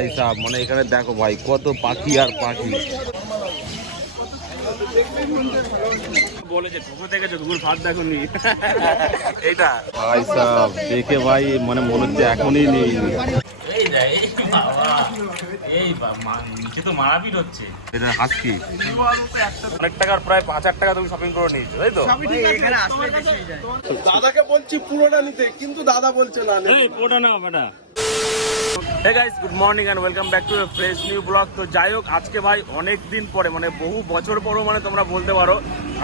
ভাই সাহেব মানে এখানে দেখো ভাই কত পাখি আর পাখি। বলেছে কুকুর দেখেছো, কুকুর ভাত দেখোনি। এইটা ভাই সাহেব দেখে ভাই মানে মনে হচ্ছে এখনই নেই। নিচে তো মারাপিট হচ্ছে। এটা হাসকি অনেক টাকার, প্রায় 5,000 টাকা তুমি শপিং করে নিয়েছো, তাই তো? দাদাকে বলছি পুরোটা নিতে, কিন্তু দাদা বলছে না। পুরোটা নাও বেটা। Hey guys, good morning and welcome back to a fresh new vlog. তো যাই হোক, আজকে ভাই অনেক দিন পরে, মানে বহু বছর পরও মানে তোমরা বলতে পারো,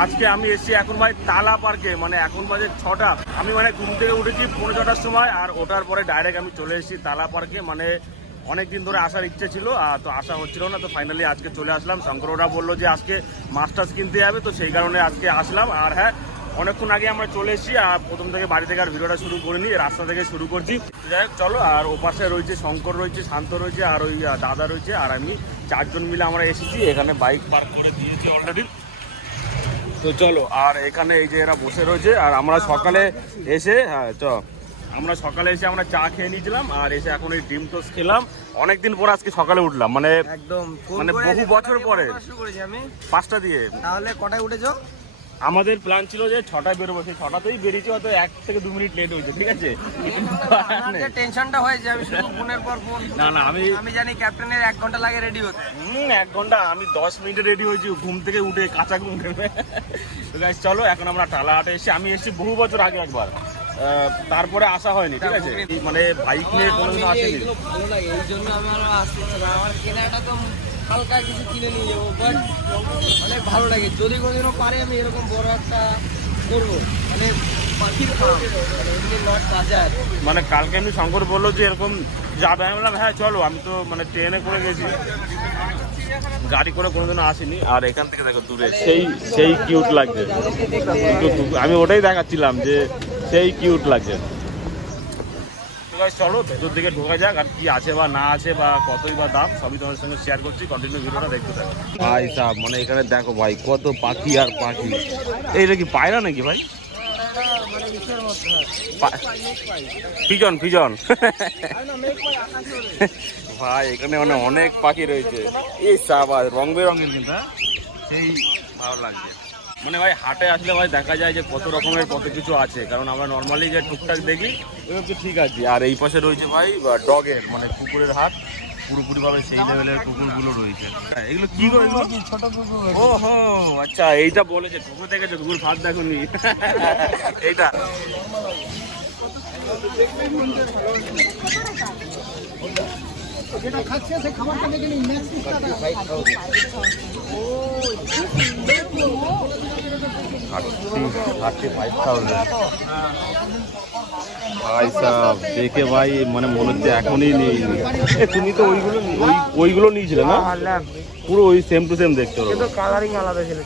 আজকে আমি এসেছি এখন ভাই তালা পার্কে। মানে এখন বাজে 6টা, আমি মানে ঘুম থেকে উঠেছি 6:45 সময়, আর ওঠার পরে ডাইরেক্ট আমি চলে এসেছি তালা পার্কে। মানে অনেক দিন ধরে আসার ইচ্ছে ছিল, তো আসা হচ্ছিল না, তো ফাইনালি আজকে চলে আসলাম। শঙ্কররা বললো যে আজকে মাছ টাছ কিনতে যাবে, তো সেই কারণে আজকে আসলাম। আর হ্যাঁ, অনেকক্ষণ আগে আমরা চলে এসেছি, আর প্রথম থেকে বাড়ি থেকে আর ভিডিওটা শুরু করিনি, রাস্তা থেকে শুরু করছি। যাই হোক চলো, আর ওপাশে রয়েছে শঙ্কর রয়েছে, শান্ত রয়েছে, আর ওই দাদা রয়েছে, আর আমি, 4 জন মিলে আমরা এসেছি। এখানে বাইক পার্ক করে দিয়েছি অলরেডি, তো চলো। আর এখানে এই যে এরা বসে রয়েছে, আর আমরা সকালে এসে আমরা সকালে এসে আমরা চা খেয়ে নিয়েছিলাম, আর এসে এখন এই ডিম টোস্ট খেলাম। অনেকদিন পর আজকে সকালে উঠলাম, মানে একদম মানে বহু বছর পরে। 5টা দিয়ে। তাহলে কটায় উঠেছো? আমাদের প্ল্যান ছিল যে 6টায় বেরোবো, সেই 6টাতেই বেরিয়েছি, হয়তো 1 থেকে 2 মিনিট লেট হয়েছে, ঠিক আছে? টেনশনটা হয়েছে, আমি শুধু ফোনের পর ফোন। না আমি জানি ক্যাপ্টেনের 1 ঘন্টা লাগে রেডি হতে। 1 ঘন্টা, আমি 10 মিনিটে রেডি হয়েছি, ঘুম থেকে উঠে, কাঁচা ঘুম থেকে। তো গাইস চলো, এখন আমরা টালাহাটে এসে, আমি এসেছি বহু বছর আগে একবার, তারপরে আসা হয়নি, ঠিক আছে? মানে বাইক নিয়ে কোনোদিন আসেনি, ভালো লাগে, এই জন্য আমি আরো আসতে চাই। আমার কেনাটা তো হালকা কিছু কিনে নিয়ে যাবো, বাট অনেক ভালো লাগে। যদি কোনোদিনও পারে আমি এরকম বড় একটা করবো, মানে পাখির ফার্ম, মানে এমনি নট বাজার। মানে কালকে এমনি শঙ্কর বললো যে এরকম যাবে, আমি বললাম হ্যাঁ চলো। আমি তো মানে ট্রেনে করে গেছি, গাড়ি করে কোনোদিনও আসিনি। আর এখান থেকে দেখো দূরে সেই কিউট লাগছে, আমি ওটাই দেখাচ্ছিলাম যে সেই কিউট লাগছে। চলো ভেতর দিকে ঢোকা যাক, আর কি আছে বা না আছে বা কতই বা দাম, সবই তোমাদের সঙ্গে শেয়ার করছি। কন্টিনিউ ভিডিওটা দেখতে থাকো ভাই সাহেব। মানে এখানে দেখো ভাই কত পাখি আর পাখি। এইটা কি পায়রা নাকি ভাই? পিজন ভাই, এখানে মানে অনেক পাখি রয়েছে। এই সাবাস রং বেরঙের, কিন্তু সেই ভালো লাগছে। মানে ভাই হাটে আসলে ভাই দেখা যায় যে কত রকমের কত কিছু আছে, কারণ আমরা নর্মালি যে টুকটাক দেখি ওই হচ্ছে ঠিক আছে। আর এই পাশে রয়েছে ভাই ডগের, মানে কুকুরের হাট, পুরোপুরি ভাবে সেই লেভেলের কুকুরগুলো রয়েছে। এগুলো কি করে? ছোট কুকুর। ও হো আচ্ছা, এইটা বলেছে কুকুর দেখেছো, কুকুর ভাত দেখোনি। এইটা যেটা খাচ্ছে সে খাবারটা দেখে নিন, ম্যাক্স 35,000 ভাই সাহেব দেখে ভাই মানে মনে হচ্ছে এখনই নেই। তুমি তো ওইগুলো নিয়েছিলে না? পুরো ওই সেম টু সেম দেখতে হবে, কালারিং আলাদা ছিল।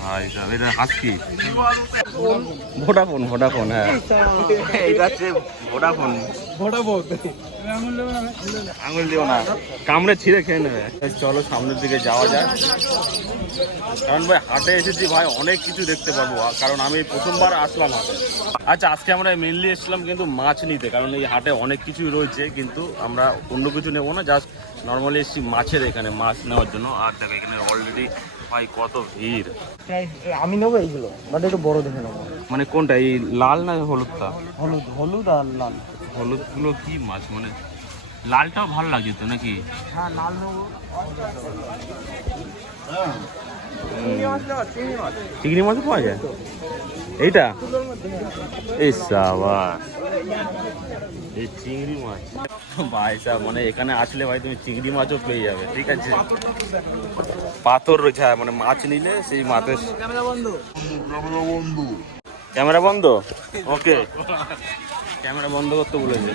ভাই সাহেব এটা হাসকি ভোডাফোন হ্যাঁ, এইটা হচ্ছে ভোডাফোন। আঙুল দিও না, কামড়ে ছিঁড়ে খেয়ে নেবে। চলো সামনের দিকে যাওয়া যায়, কারণ ভাই হাটে এসেছি ভাই, অনেক কিছু দেখতে পাবো, কারণ আমি প্রথমবার আসলাম হাটে। আচ্ছা আজকে আমরা মেনলি এসেছিলাম কিন্তু মাছ নিতে, কারণ এই হাটে অনেক কিছুই রয়েছে, কিন্তু আমরা অন্য কিছু নেবো না, জাস্ট নর্মালি এসেছি মাছের এখানে মাছ নেওয়ার জন্য। আর দেখো এখানে অলরেডি ভাই কত ভিড়। আমি নেবো এইগুলো, বাট একটু বড় দেখে নেবো। মানে কোনটা, এই লাল না হলুদটা? হলুদ আর লাল। হলুদগুলো কি মাছ, মানে লালটাও ভালো লাগছে তো নাকি? হ্যাঁ লাল নেবো। চিংড়ি মাছও পাওয়া যায় এইটা? এই সাবাস, এই চিংড়ি মাছ ভাই সাহেব, মানে এখানে আসলে ভাই তুমি চিংড়ি মাছও পেয়ে যাবে, ঠিক আছে? পাথর রয়েছে, মানে মাছ নিলে সেই মাছের। ক্যামেরা বন্ধ, ওকে ক্যামেরা বন্ধ করতে বলেছে।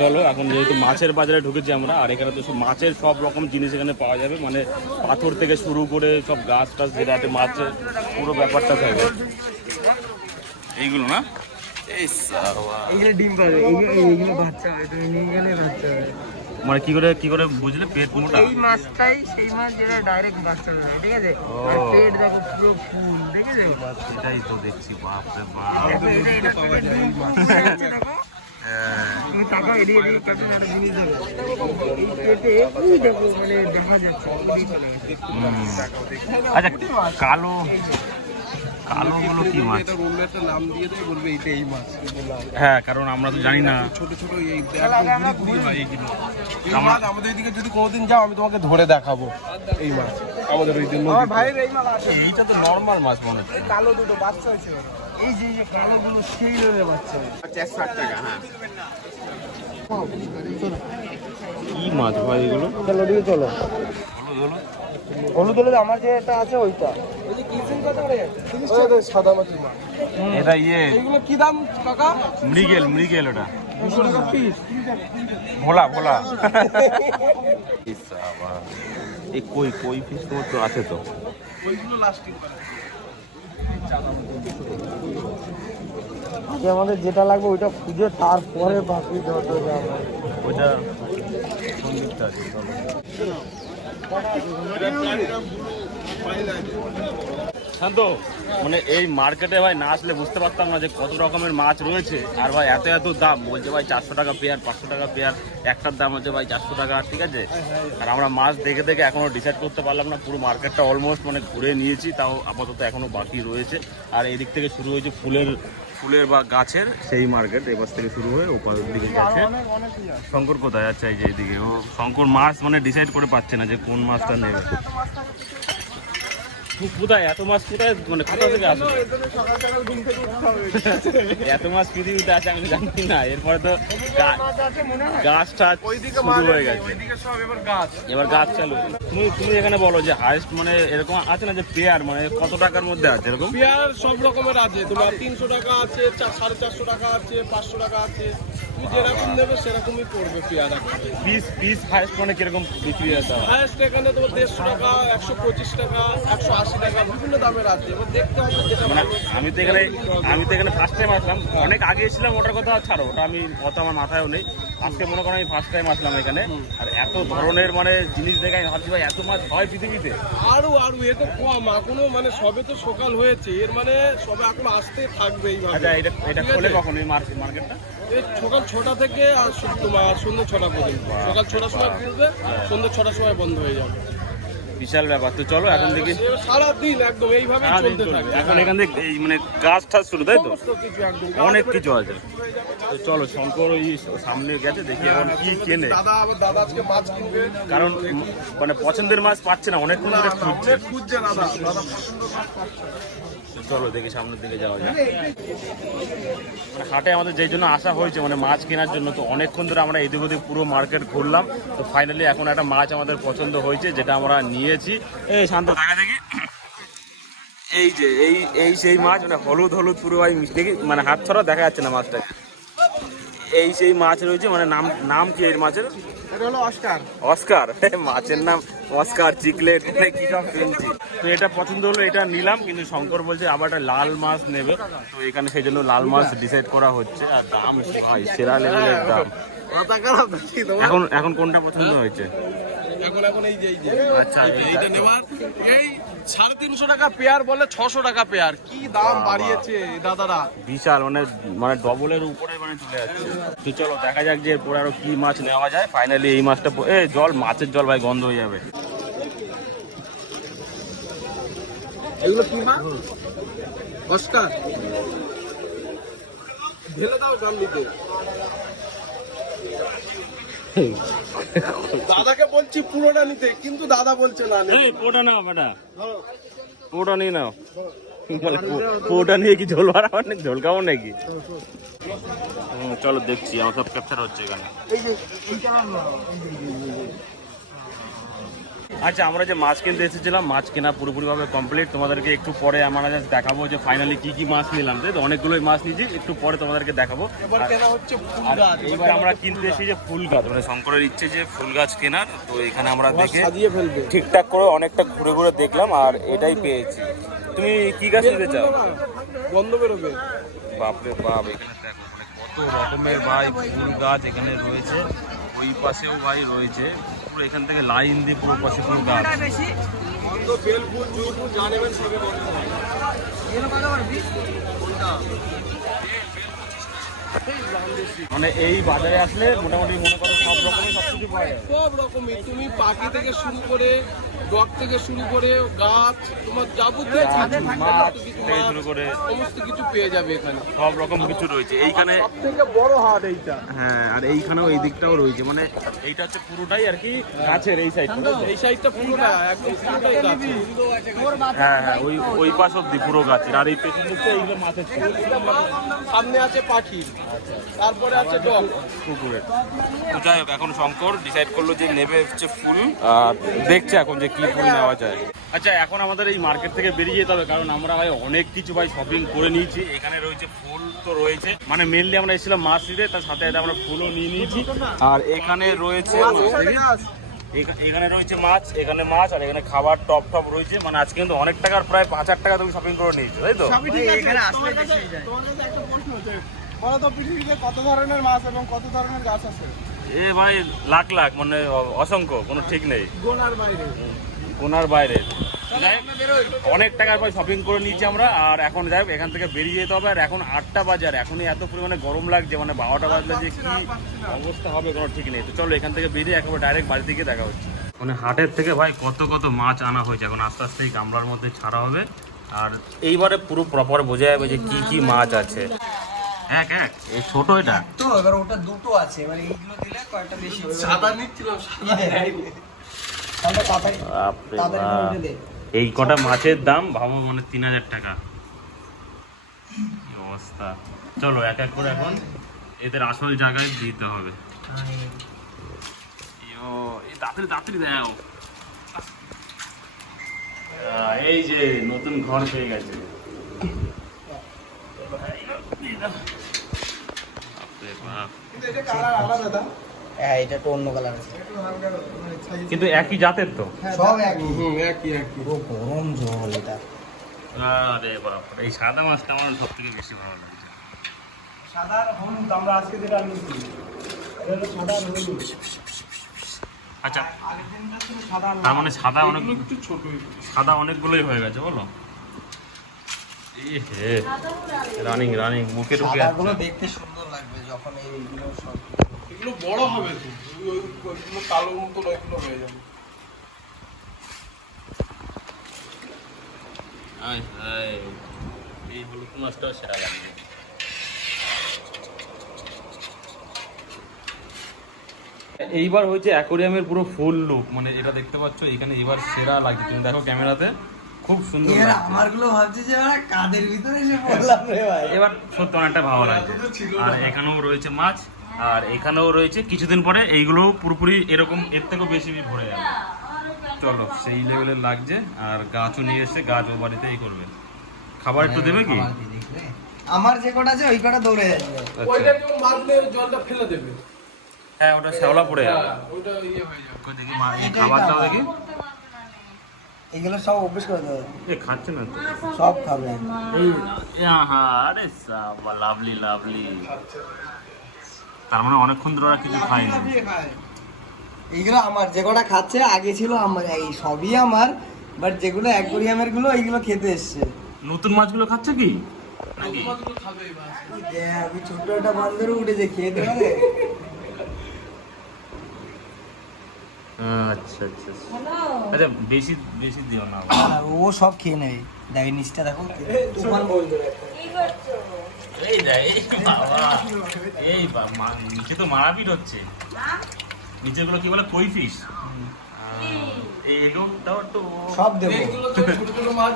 চলো এখন যেহেতু মাছের বাজারে ঢুকেছি আমরা, আর এখানে তো সব মাছের সব রকম জিনিস এখানে পাওয়া যাবে, মানে পাথর থেকে শুরু করে সব গাছ টাছ যেটাতে মাছের পুরো ব্যাপারটা থাকবে। এইগুলো না, এই এইগুলো ডিম পাবে, এইগুলো বাচ্চা হবে, তুমি নিয়ে গেলে বাচ্চা হবে। মানে কি করে বুঝলে পেট মোটা? এই মাছটাই সেই মাছ যেটা ডাইরেক্ট বাচ্চা হবে, ঠিক আছে? আর পেট দেখো পুরো ফুল, দেখেছো? এটাই তো দেখছি, বাপ রে বাপ। এটা পাওয়া যায় এই মাছ, দেখো। তুমি টাকা এড়িয়ে দিয়ে ক্যাপ্টেন একটা জিনিস দেবে পেটে এই দেখো মানে দেখা যাচ্ছে আচ্ছা কালো কালোগুলো কি মাছ? এটা অন্য একটা নাম দিয়ে দেয়, বলবে এইটা এই মাছ। হ্যাঁ, কারণ আমরা তো জানি না। ছোট ছোট এই একদম গুড়ি গুড়ি হয় এইগুলো। এই মাছ আমাদের এদিকে যদি কোনোদিন যাও আমি তোমাকে ধরে দেখাবো এই মাছ আমাদের ওই দিন। আমার ভাইয়ের এই মাছ আছে, এইটা তো নর্মাল মাছ মনে হচ্ছে। এই কালো দুটো বাচ্চা হয়েছে ওর। এই যে যে কালোগুলো সেই লেভেলের বাচ্চা। 60 টাকা। হ্যাঁ, কি মাছ ভাই এগুলো? চলো দিকে চলো। হলুদ হলুদ হলুদ আমার যে এটা আছে ওইটা। ওই যে কিসিং কত করে? সাদা মাটি মাছ। এটা ইয়ে এগুলো কি দাম কাকা? মৃগেল ওটা 200 টাকা পিস। ভোলা এই কই পিস তোমার তো আছে তো। ওইগুলো লাস্টিং করে। আগে আমাদের যেটা লাগবে ওইটা খুঁজে তারপরে বাকি যত যাবে ওইটা কোন দিকটা আছে? শান্ত, মানে এই মার্কেটে ভাই না আসলে বুঝতে পারতাম না যে কত রকমের মাছ রয়েছে। আর ভাই এত এত দাম বলছে ভাই 400 টাকা পেয়ার, 500 টাকা পেয়ার, একটার দাম হচ্ছে ভাই 400 টাকা, ঠিক আছে। আর আমরা মাছ দেখে দেখে এখনো ডিসাইড করতে পারলাম না। পুরো মার্কেটটা অলমোস্ট মানে ঘুরে নিয়েছি, তাও আপাতত এখনো বাকি রয়েছে। আর এই দিক থেকে শুরু হয়েছে ফুলের বা গাছের সেই মার্কেট, এবার থেকে শুরু হয়ে ওপার দিকে গেছে। শঙ্কর কোথায়? আচ্ছা, এই যে এইদিকে ও শঙ্কর মাছ মানে ডিসাইড করে পাচ্ছে না যে কোন মাছটা নেবে। কোথায় এত মাছ? কোথায় মানে কোথা থেকে আসে এত মাছ পৃথিবীতে আছে? আমি জানি না। এরপরে তো গাছ টাছ শুরু হয়ে গেছে, এবার গাছ চালু। তুমি এখানে বলো যে হাইস্ট মানে এরকম আছে না যে পেয়ার মানে কত টাকার মধ্যে আছে এরকম? পেয়ার সব রকমের আছে, তোমার 300 টাকা আছে, 450 টাকা আছে, 500 টাকা আছে। তুমি যেরকম নেবে সেরকমই পড়বে পেয়ার। পিস হাইস্ট মানে কিরকম বিক্রি আছে? হাইস্ট এখানে তোমার 150 টাকা, 125 টাকা, 180 টাকা, বিভিন্ন দামের আছে। এবার দেখতে হবে যেটা মানে ভালো। আমি তো এখানে ফার্স্ট টাইম আসলাম। অনেক আগে এসেছিলাম, ওটার কথা ছাড়ো, ওটা আমি অত আমার মাথায়ও নেই। আজকে মনে করো আমি ফার্স্ট টাইম আসলাম এখানে। আর এত ধরনের মানে জিনিস দেখে আমি ভাবছি ভাই এত মাছ হয় পৃথিবীতে? আরো এ তো কম এখনো, মানে সবে তো সকাল হয়েছে, এর মানে সবে এখন আসতে থাকবে এইভাবে। আচ্ছা, এটা ঠিক খোলে আছে? কখন এই মার্কেটটা? এই সকাল 6টা থেকে আর তোমার সন্ধ্যে 6টা পর্যন্ত। সকাল 6টার সময় খুলবে, সন্ধ্যে 6টার সময় বন্ধ হয়ে যাবে। বিশাল ব্যাপার। তো চলো এখন দেখি। সারাদিন একদম এইভাবে সারাদিন চলতে চলবে। থাকে। এখন এখান থেকে এই মানে গাছ টাছ শুরু, তাই তো? সমস্ত কিছু একদম অনেক কিছু আছে। তো চলো, শঙ্কর ওই সামনে গেছে, দেখি এখন কি কেনে। দাদা আজকে মাছ কিনবে, কারণ মানে পছন্দের মাছ পাচ্ছে না, অনেকক্ষণ ধরে খুঁজছে। খুঁজছে দাদা পছন্দের মাছ পাচ্ছে না। তো চলো দেখি সামনের দিকে যাওয়া যায়। মানে হাটে আমাদের যেই জন্য আসা হয়েছে মানে মাছ কেনার জন্য, তো অনেকক্ষণ ধরে আমরা এদিক ওদিক পুরো মার্কেট ঘুরলাম। তো ফাইনালি এখন একটা মাছ আমাদের পছন্দ হয়েছে, যেটা আমরা নিয়েছি। এই শান্ত দেখা দেখি, এই যে এই সেই মাছ, মানে হলুদ পুরো ভাই মিষ্টি, মানে হাত ছড়া দেখা যাচ্ছে না মাছটাকে। এই সেই মাছ রয়েছে, মানে নাম কি এই মাছের? এটা হলো অস্কার। মাছের নাম অস্কার, চিকলেট, কি সব শুনছি। তো এটা পছন্দ হলো, এটা নিলাম। কিন্তু শঙ্কর বলছে আবার একটা লাল মাছ নেবে, তো এখানে সেই জন্য লাল মাছ ডিসাইড করা হচ্ছে। আর দাম ভাই সেরা লেভেলের দাম। এখন কোনটা পছন্দ হয়েছে? এখন এই যে আচ্ছা, এইটা নেওয়ার এই 350 টাকা পেয়ার বলে 600 টাকা পেয়ার। কি দাম বাড়িয়েছে দাদারা, বিশাল, মানে ডবলের উপরে মানে চলে যাচ্ছে। তো চলো দেখা যাক যে এরপর আরো কি মাছ নেওয়া যায়। ফাইনালি এই মাছটা মাছের জল ভাই গন্ধ হয়ে যাবে। এগুলো কি মাছ? অস্কার। ঢেলে দাও জল নিতে। দাদাকে বলছি পুরোটা নিতে, কিন্তু দাদা বলছে না। পোটা নাও বেটা, পোটা নিয়ে নাও। পোটা নিয়ে কি ঝোল বাড়াবার নাকি, ঝোল খাবো নাকি? চলো দেখছি, আমার সব ক্যাপচার হচ্ছে এখানে। আচ্ছা, আমরা যে মাছ কিনতে এসেছিলাম, মাছ কেনা পুরোপুরিভাবে কমপ্লিট। তোমাদেরকে একটু পরে আমরা দেখাবো যে ফাইনালি কি মাছ নিলাম। তাই তো, অনেকগুলোই মাছ নিয়েছি, একটু পরে তোমাদেরকে দেখাবো। এবার কেনা হচ্ছে ফুল আর গাছ। এইবার আমরা কিনতে এসেছি যে ফুল গাছ, মানে শঙ্করের ইচ্ছে যে ফুল গাছ কেনার। তো এখানে আমরা দেখে সাজিয়ে ফেলবে। ঠিকঠাক করে অনেকটা ঘুরে ঘুরে দেখলাম, আর এটাই পেয়েছি। তুমি কি গাছ নিতে চাও? গন্ধ বেরোবে। বাপরে বাপ, এখানে দেখো মানে কত রকমের ভাই ফুল গাছ এখানে রয়েছে। ওই পাশেও ভাই রয়েছে, পুরো এখান থেকে লাইন দিয়ে পুরো পাশে ফুল গাছ। বেল ফুল, জুঁই ফুল যা নেবেন সবই বন্ধ। মানে এই বাজারে আসলে মোটামুটি মনে করো সব রকমের সবকিছু পাওয়া যায়। সব রকমের, তুমি পাখি থেকে শুরু করে ডগ থেকে শুরু করে গাছ, তোমার যাবতীয় মাছ থেকে শুরু করে সমস্ত কিছু পেয়ে যাবে এখানে। সব রকম কিছু রয়েছে এইখানে। সব থেকে বড় হাট এইটা। হ্যাঁ, আর এইখানেও এই দিকটাও রয়েছে, মানে এইটা হচ্ছে পুরোটাই আর কি গাছের এই সাইডটা। এই সাইডটা পুরোটা একদম পুরোটাই গাছ। হ্যাঁ হ্যাঁ, ওই পাশ অব্দি পুরো গাছের। আর এই পেছন দিকটা এইগুলো মাছের ছিল। সামনে আছে পাখি, তারপরে আছে ডগ। পুকুরের তো যাই হোক, এখন শঙ্কর ডিসাইড করলো যে নেবে হচ্ছে ফুল, আর দেখছে এখন যে কি ফুল নেওয়া যায়। আচ্ছা, এখন আমাদের এই মার্কেট থেকে বেরিয়ে যেতে হবে, কারণ আমরা ভাই অনেক কিছু ভাই শপিং করে নিয়েছি। এখানে রয়েছে ফুল তো রয়েছে, মানে মেনলি আমরা এসেছিলাম মাছ নিতে, তার সাথে সাথে আমরা ফুলও নিয়ে নিয়েছি। আর এখানে রয়েছে এখানে রয়েছে মাছ, এখানে মাছ, আর এখানে খাবার টপ টপ রয়েছে। মানে আজকে কিন্তু অনেক টাকার, প্রায় 5,000 টাকা তুমি শপিং করে নিয়েছো, তাই তো? এখানে আসলে বেশি যায়। তোমার কাছে একটা প্রশ্ন আছে, বলো তো পৃথিবীতে কত ধরনের মাছ এবং কত ধরনের গাছ আছে? এ ভাই লাখ লাখ, মানে অসংখ্য, কোনো ঠিক নেই, গোনার বাইরে। কোনার বাইরে। অনেক টাকার পর শপিং করে নিয়েছি আমরা। আর এখন যাই হোক, এখান থেকে বেরিয়ে যেতে হবে। আর এখন 8টা বাজে, আর এখনই এত পরিমাণে গরম লাগছে, মানে 12টা বাজলে যে কি অবস্থা হবে কোনো ঠিক নেই। তো চলো এখান থেকে বেরিয়ে একেবারে ডাইরেক্ট বাড়ি থেকে দেখা হচ্ছে। মানে হাটের থেকে ভাই কত কত মাছ আনা হয়েছে, এখন আস্তে আস্তে এই গামলার মধ্যে ছাড়া হবে। আর এইবারে পুরো প্রপার বোঝা যাবে যে কি কি মাছ আছে। এক এই ছোট এটা তো এবার ওটা দুটো আছে, মানে এইগুলো দিলে কয়েকটা বেশি হবে। সাদা নিচ্ছিলাম, তাহলে তাড়াতাড়ি বাপরে তাড়াতাড়ি বাপ। উঠে দে। এই কটা মাছের দাম ভাবো, মানে 3,000 টাকা। কি অবস্থা। চলো এক এক করে এখন এদের আসল জায়গায় দিতে হবে। এই তাড়াতাড়ি দাও। এই যে নতুন ঘর পেয়ে গেছে। বাপরে বাপ। এটা কালার আলাদা দাদা, হ্যাঁ, এটা তো অন্য কালার আছে। কিন্তু একই জাতের তো। সব একই। একই একই। পুরো গরম জল এটা। আরে বাপ, এই সাদা মাছটা আমার সব থেকে বেশি ভালো লাগছে। সাদা আর হলুদ আমরা আজকে যেটা নিয়েছি, এটা হলো সাদা আর হলুদ। আচ্ছা, আগের দিনটা ছিল সাদা আর লাল। তার মানে সাদা অনেক, একটু ছোট। সাদা অনেকগুলোই হয়ে গেছে বলো। রানিং মুখে ঢুকে সাদাগুলো যাচ্ছে। দেখতে সুন্দর লাগবে যখন এইগুলো সব। এগুলো বড় হবে তো, ওইগুলো কালো মতো ওইগুলো হয়ে যাবে। আয় হায়, এই হলুদ মাছটাও সেরা লাগবে। এইবার হয়েছে অ্যাকোরিয়ামের পুরো ফুল লুক, মানে এটা দেখতে পাচ্ছ এখানে এবার সেরা লাগছে। তুমি দেখো ক্যামেরাতে খুব সুন্দর এর লাগছে। আমারগুলো ভাবছি যে ওরা কাদের ভিতরে এসে পড়লাম রে ভাই। এবার সত্যি অনেকটা ভালো লাগছে। আর এখানেও রয়েছে মাছ, আর এখানেও রয়েছে। কিছুদিন পরে এইগুলো পুরোপুরি এরকম, এর থেকেও বেশি ভরে যাবে। চলো, সেই লেভেলের লাগছে। আর গাছও নিয়ে এসছে, গাছ ও বাড়িতেই করবে। খাবার একটু দেবে কি? খাবার দিয়ে দেখবে। আমার যে কটা আছে ওই কটা দৌড়ে যাবে। ওইটা কেউ মারলে জলটা ফেলে দেবে। হ্যাঁ, ওটা শ্যাওলা পড়ে যাবে। ওইটা ইয়ে হয়ে যাবে। কই দেখি এই খাবারটাও দেখি। এগুলো সব অভ্যেস করে দেবে, এ খাচ্ছে না তো। সব খাবে। আরে সাবা, লাভলি লাভলি। তার মানে অনেকক্ষণ ধরে ওরা কিছু খায়নি। এইগুলো আমার যে কটা খাচ্ছে আগে ছিল আমার, এই সবই আমার। বাট যেগুলো অ্যাকোরিয়ামের গুলো এইগুলো খেতে এসছে। নতুন মাছগুলো খাচ্ছে কি নাকি? মাছগুলো খাবে এবার। আমি ছোট একটা বান্দরও উঠেছে, খেয়ে দেবে রে। আচ্ছা আচ্ছা আচ্ছা, বেশি বেশি দিও না। আর ও সব খেয়ে নেবে। দেখো নিচটা দেখো, তুফান বলবে। এই দেখ, এই বাবা, এই নিচে তো মারাপিট হচ্ছে। নিচে গুলো কি বলে, কই ফিশ। এইগুলোটাও একটু সব দেবো। এইগুলো তো ছোট ছোট মাছ।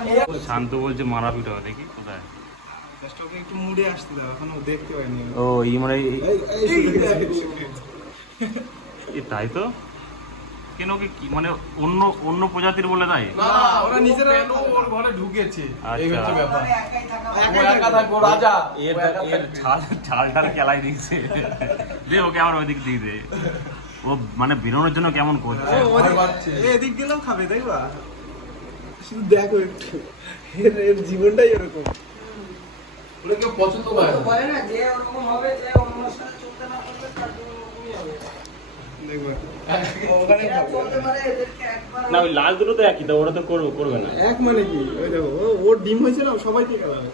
শান্ত বলছে মারাপিট হবে, দেখি কোথায়। জাস্ট ওকে একটু মুড়ে আসতে দাও, এখনো দেখতে পাইনি। ও মানে তাই তো। কেন ওকে কি মানে অন্য অন্য প্রজাতির বলে তাই? না, ওরা নিজেরা ওর ঘরে ঢুকেছে। এই আচ্ছা। হচ্ছে ব্যাপার। ও একা থাকবো রাজা। এর ছাল টাল কেলাই দিচ্ছে। দে ওকে আবার ওই দিক দিয়ে দে। ও মানে বেরোনোর জন্য কেমন করছে। এদিক গেলেও খাবে, দেখবা? শুধু দেখো একটু, এর জীবনটাই এরকম। ওরা কেউ পছন্দ করে না। বলে না যে ওরকম হবে, যে অন্য সাথে চলতে না পারবে তার জন্য ওরকমই হবে। দেখবা ওখানে চলতে পারে, এদেরকে একবার না, ওই লাল দুটো তো একই, তো ওরা তো করবে না। এক মানে কি, ওই দেখো ওর ডিম হয়েছে না, সবাই কে খাবে।